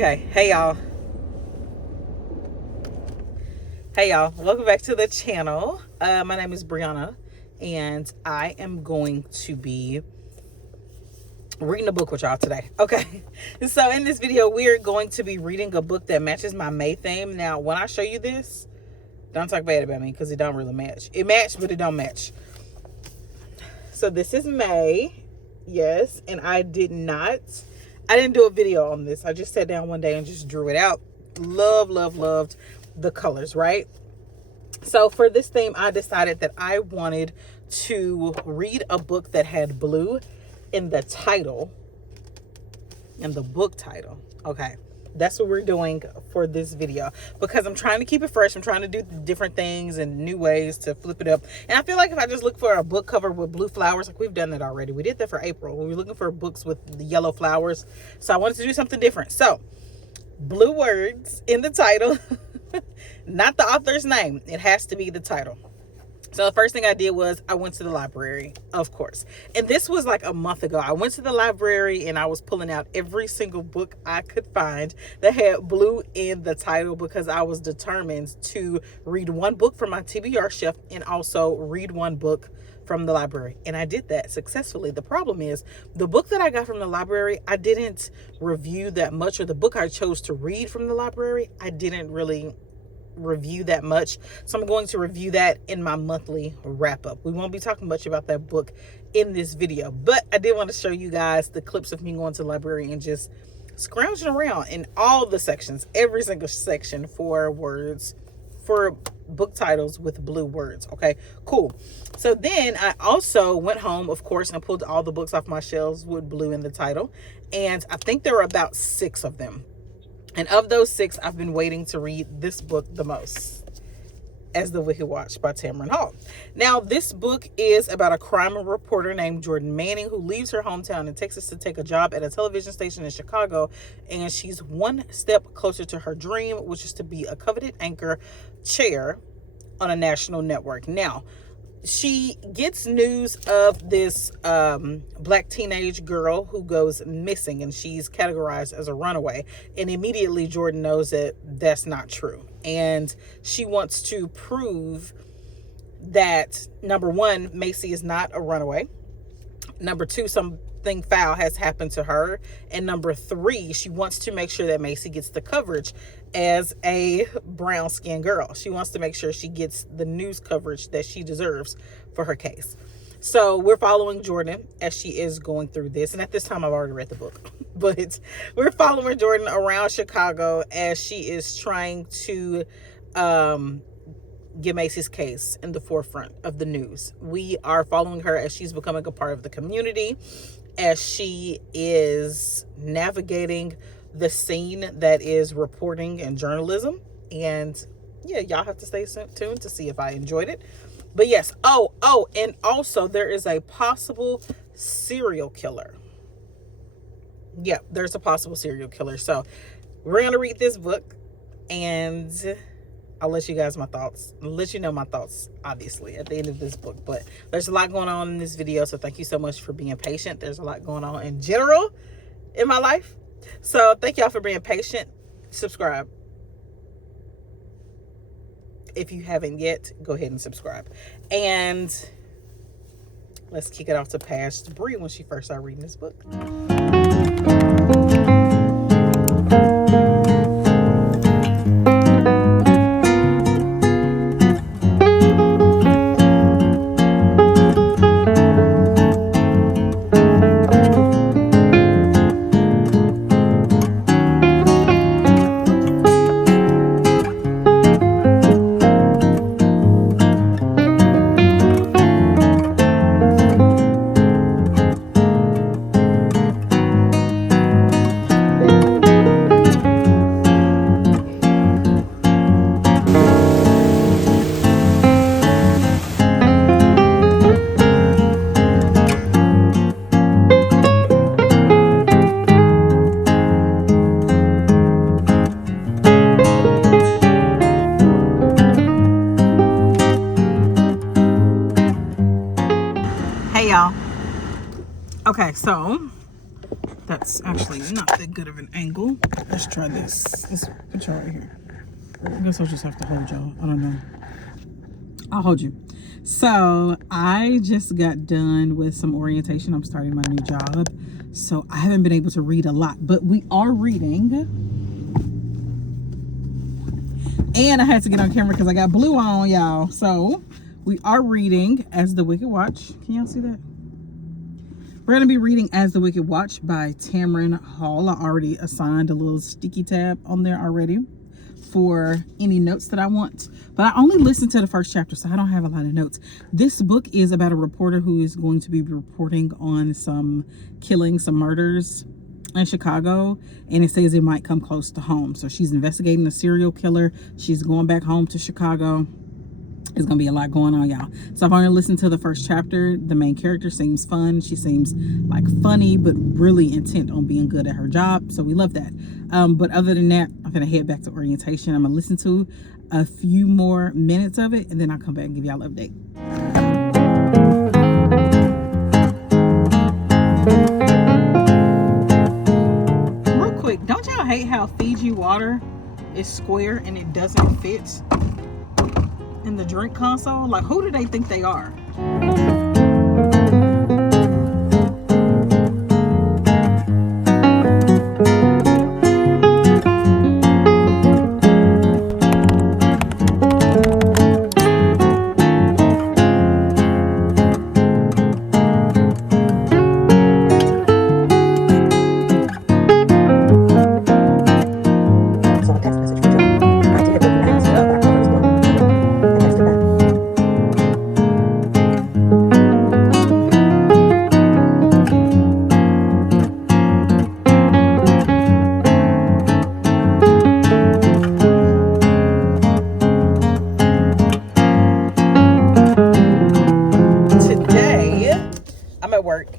Okay, hey y'all, welcome back to the channel. My name is Brianna, and I am going to be reading a book with y'all today. Okay, so in this video, we're going to be reading a book that matches my May theme. Now, when I show you this, don't talk bad about me because it don't really match. It matched, but it don't match. So this is May, yes, and I didn't do a video on this. I just sat down one day and just drew it out. Loved the colors, right? So for this theme, I decided that I wanted to read a book that had blue in the title, in the book title. Okay, that's what we're doing for this video because I'm trying to keep it fresh. I'm trying to do different things and new ways to flip it up. And I feel like if I just look for a book cover with blue flowers, like we've done that already. We did that for April. We were looking for books with the yellow flowers. So I wanted to do something different. So blue words in the title, not the author's name. It has to be the title. So the first thing I did was I went to the library, of course. And this was like a month ago. I went to the library and I was pulling out every single book I could find that had blue in the title because I was determined to read one book from my TBR shelf and also read one book from the library. And I did that successfully. The problem is the book that I got from the library, I didn't review that much, or the book I chose to read from the library, I didn't really review that much. So I'm going to review that in my monthly wrap up. We won't be talking much about that book in this video, but I did want to show you guys the clips of me going to the library and just scrounging around in all the sections, every single section for words, for book titles with blue words. Okay, cool. So then I also went home, of course, and pulled all the books off my shelves with blue in the title. And I think there were about 6 of them. And of those 6, I've been waiting to read this book the most, As the Wicked Watch by Tamron Hall. Now, this book is about a crime reporter named Jordan Manning who leaves her hometown in Texas to take a job at a television station in Chicago. And she's one step closer to her dream, which is to be a coveted anchor chair on a national network. Now, she gets news of this black teenage girl who goes missing, and she's categorized as a runaway. And immediately Jordan knows that that's not true. And she wants to prove that, number one, Macy is not a runaway. Number 2, something foul has happened to her. And number 3, she wants to make sure that Macy gets the coverage as a brown-skinned girl. She wants to make sure she gets the news coverage that she deserves for her case. So we're following Jordan as she is going through this. And at this time, I've already read the book. But we're following Jordan around Chicago as she is trying to get Macy's case in the forefront of the news. We are following her as she's becoming a part of the community, as she is navigating the scene that is reporting and journalism. And yeah, y'all have to stay tuned to see if I enjoyed it. But yes, and also there is a possible serial killer. Yeah, there's a possible serial killer. So we're gonna read this book, and I'll let you guys let you know my thoughts, obviously, at the end of this book. But there's a lot going on in this video, so thank you so much for being patient. There's a lot going on in general in my life. So thank y'all for being patient. Subscribe. If you haven't yet, go ahead and subscribe. And let's kick it off to past Bree when she first started reading this book. Hey y'all. Okay, so That's actually not that good of an angle. Let's try this. Let's put y'all right here. I guess I'll just have to hold y'all. I don't know. I'll hold you. So I just got done with some orientation. I'm starting my new job. So I haven't been able to read a lot, but we are reading. And I had to get on camera because I got blue on, y'all. So we are reading As the Wicked Watch. Can y'all see that? We're going to be reading As the Wicked Watch by Tamron Hall. I already assigned a little sticky tab on there already for any notes that I want. But I only listened to the first chapter, so I don't have a lot of notes. This book is about a reporter who is going to be reporting on some killings, some murders in Chicago. And it says it might come close to home. So she's investigating a serial killer. She's going back home to Chicago. There's gonna be a lot going on, y'all. So I've only listened to the first chapter. The main character seems fun. She seems like funny, but really intent on being good at her job. So we love that. But other than that, I'm gonna head back to orientation. I'm gonna listen to a few more minutes of it, and then I'll come back and give y'all an update. Real quick, don't y'all hate how Fiji water is square and it doesn't fit in the drink console? Like, who do they think they are?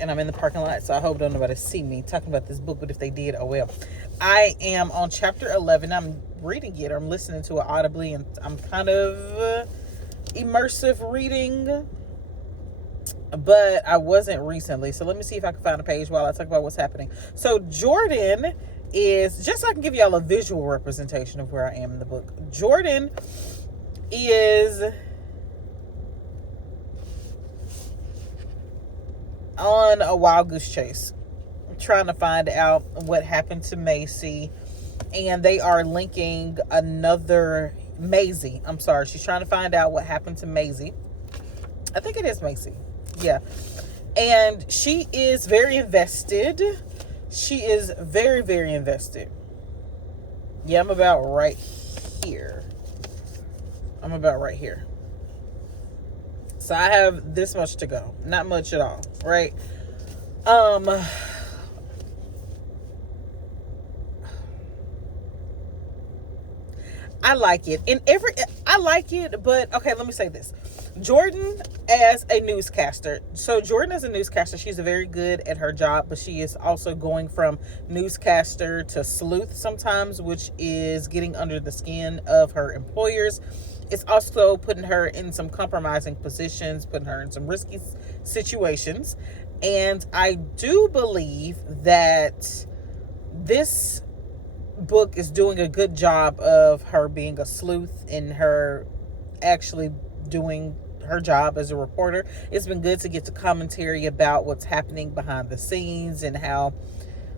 And I'm in the parking lot, so I hope don't nobody see me talking about this book, but if they did, oh well. I am on chapter 11. I'm reading it, or I'm listening to it audibly, and I'm kind of immersive reading, but I wasn't recently. So let me see if I can find a page while I talk about what's happening. So Jordan is, just so I can give y'all a visual representation of where I am in the book. Jordan is on a wild goose chase, trying to find out what happened to Macy, and they are linking another Maisie. I'm sorry, she's trying to find out what happened to Maisie. I think it is Macy. Yeah. And she is very invested. She is very, very invested. Yeah, I'm about right here. So I have this much to go. Not much at all, right? I like it. I like it, but okay, let me say this. Jordan as a newscaster. So Jordan as a newscaster, she's very good at her job, but she is also going from newscaster to sleuth sometimes, which is getting under the skin of her employers. It's also putting her in some compromising positions, putting her in some risky situations. And I do believe that this book is doing a good job of her being a sleuth and her actually doing her job as a reporter. It's been good to get to commentary about what's happening behind the scenes and how,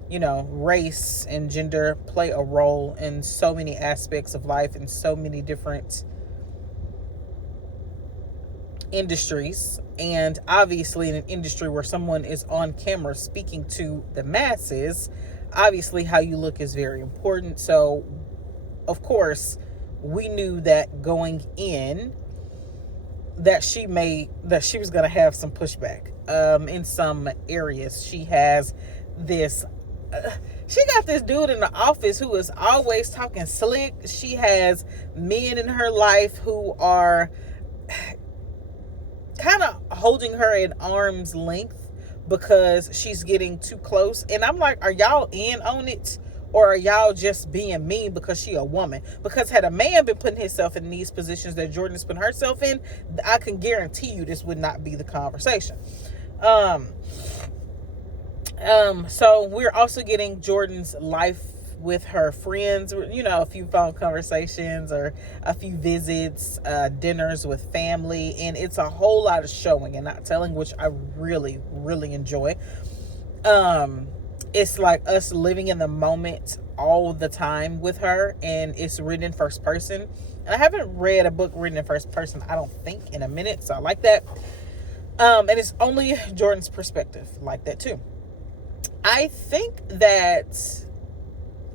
you know, race and gender play a role in so many aspects of life and so many different industries. And obviously in an industry where someone is on camera speaking to the masses, obviously how you look is very important. So of course we knew that going in that she was going to have some pushback in some areas. She has this she got this dude in the office who is always talking slick. She has men in her life who are kind of holding her at arm's length because she's getting too close. And I'm like, are y'all in on it? Or are y'all just being mean because she a woman? Because had a man been putting himself in these positions that Jordan's put herself in, I can guarantee you this would not be the conversation. So we're also getting Jordan's life with her friends, you know, a few phone conversations or a few visits, dinners with family, and it's a whole lot of showing and not telling, which I really, really enjoy. It's like us living in the moment all the time with her, and it's written in first person. And I haven't read a book written in first person, I don't think, in a minute, so I like that. And it's only Jordan's perspective, like that too. I think that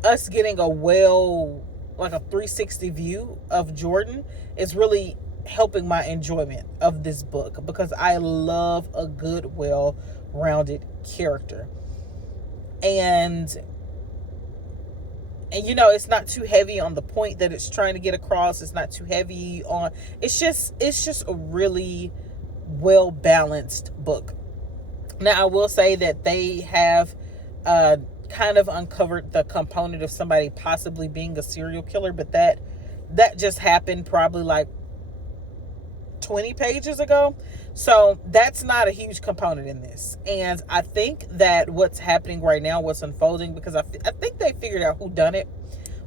us getting like a 360 view of Jordan is really helping my enjoyment of this book, because I love a good, well-rounded character. And you know, it's not too heavy on the point that it's trying to get across. It's not too heavy on, it's just a really well balanced book. Now, I will say that they have kind of uncovered the component of somebody possibly being a serial killer, but that just happened probably like 20 pages ago. So that's not a huge component in this. And I think that what's happening right now, what's unfolding, because I think they figured out who done it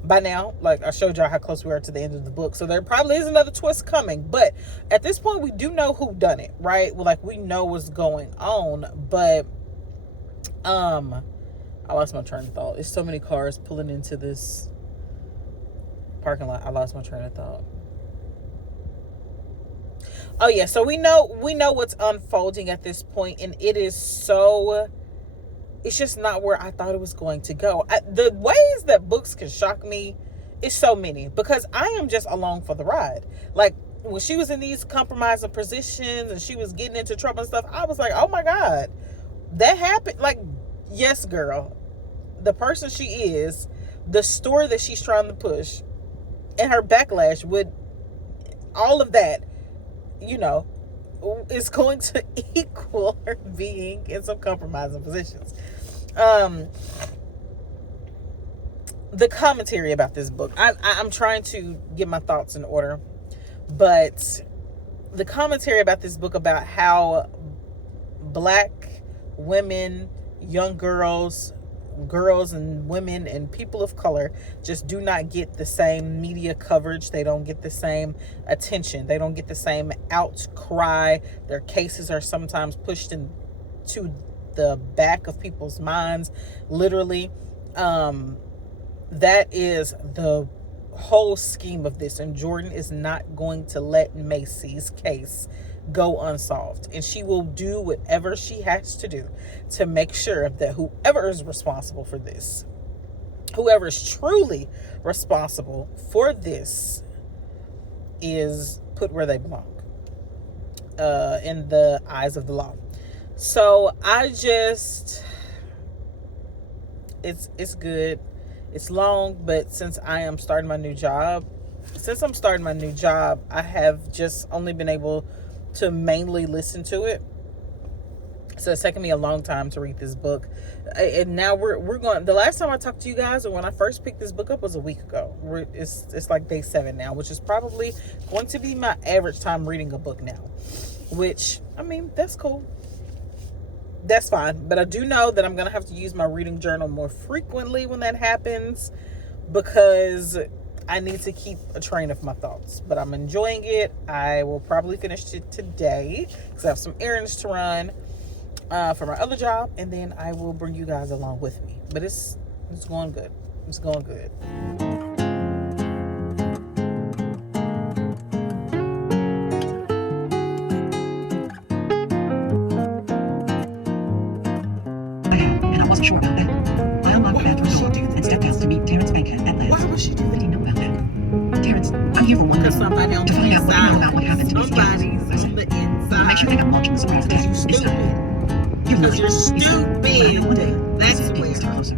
by now. Like, I showed y'all how close we are to the end of the book, so there probably is another twist coming, but at this point we do know who done it, right? Well, like, we know what's going on. But I lost my train of thought. There's so many cars pulling into this parking lot. I lost my train of thought. Oh yeah, so we know what's unfolding at this point, and it's just not where I thought it was going to go. The ways that books can shock me is so many, because I am just along for the ride. Like, when she was in these compromising positions and she was getting into trouble and stuff, I was like, oh my God, that happened. Like, yes, girl, the person she is, the story that she's trying to push, and her backlash with all of that, you know, is going to equal her being in some compromising positions. The commentary about this book, I'm trying to get my thoughts in order, but the commentary about this book, about how Black women, young girls and women and people of color just do not get the same media coverage. They don't get the same attention. They don't get the same outcry. Their cases are sometimes pushed into the back of people's minds, literally. That is the whole scheme of this, and Jordan is not going to let Macy's case go unsolved, and she will do whatever she has to do to make sure that whoever is responsible for this, whoever is truly responsible for this, is put where they belong, in the eyes of the law. So it's good. It's long, but since I'm starting my new job, I have just only been able to mainly listen to it. So it's taken me a long time to read this book. And now we're going, the last time I talked to you guys, or when I first picked this book up, was a week ago. It's like day 7 now, which is probably going to be my average time reading a book now, which, I mean, that's cool. That's fine. But I do know that I'm going to have to use my reading journal more frequently when that happens, because I need to keep a train of my thoughts. But I'm enjoying it. I will probably finish it today because I have some errands to run for my other job, and then I will bring you guys along with me. But it's going good. It's going good. And I wasn't sure about that. I unlocked the bathroom door and stepped out to meet Terrence Bankhead at last. Why would she do What that? did he know about that? Terrence, I'm here for one Because thing. somebody on To the find out what you know inside. about what happened to these kids. Somebody's on the inside. Make sure they got launching the surprise attack. Because you're stupid. Because you're stupid. That's where. Closer.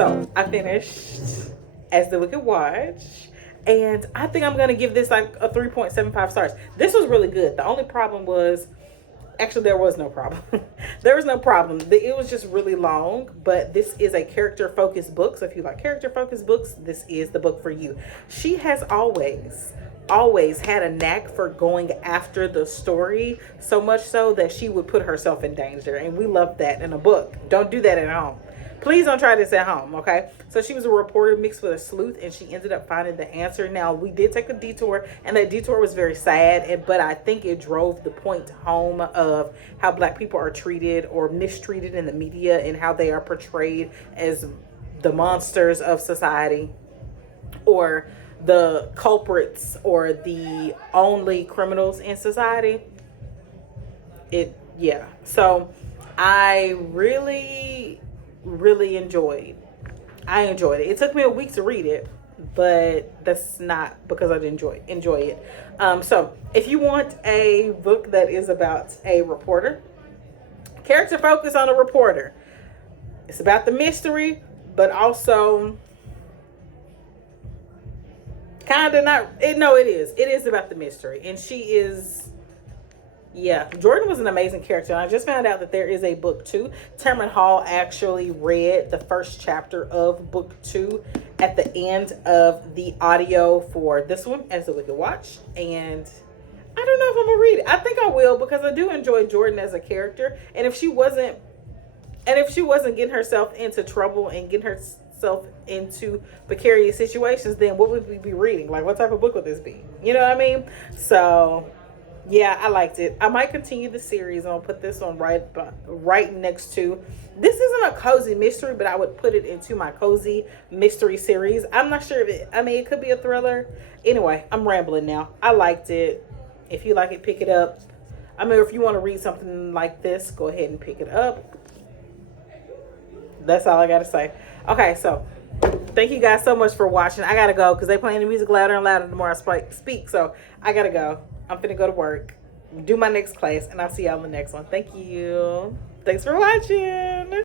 So I finished As the Wicked Watch, and I think I'm gonna give this like a 3.75 stars. This was really good. The only problem was, actually there was no problem. There was no problem. It was just really long, but this is a character focused book. So if you like character focused books, this is the book for you. She has always had a knack for going after the story, so much so that she would put herself in danger, and we love that in a book. Don't do that at home. Please don't try this at home, okay? So she was a reporter mixed with a sleuth, and she ended up finding the answer. Now, we did take a detour, and that detour was very sad, but I think it drove the point home of how Black people are treated or mistreated in the media, and how they are portrayed as the monsters of society, or the culprits, or the only criminals in society. Yeah. So I really enjoyed it. It took me a week to read it, but that's not because I didn't enjoy it. So if you want a book that is about a reporter, character focus on a reporter, it's about the mystery, but also kind of not. It is about the mystery, and she is. Yeah, Jordan was an amazing character. And I just found out that there is a book 2. Tamron Hall actually read the first chapter of book 2 at the end of the audio for this one, As the Wicked Watch. And I don't know if I'm gonna read it. I think I will, because I do enjoy Jordan as a character. And if she wasn't getting herself into trouble and getting herself into precarious situations, then what would we be reading? Like, what type of book would this be? You know what I mean? So yeah, I liked it. I might continue the series. I'll put this one right next to. This isn't a cozy mystery, but I would put it into my cozy mystery series. I'm not sure if it could be a thriller. Anyway, I'm rambling now. I liked it. If you like it, pick it up. If you want to read something like this, go ahead and pick it up. That's all I got to say. Okay, so thank you guys so much for watching. I got to go because they're playing the music louder and louder the more I speak. So I got to go. I'm finna go to work, do my next class, and I'll see y'all in the next one. Thank you. Thanks for watching.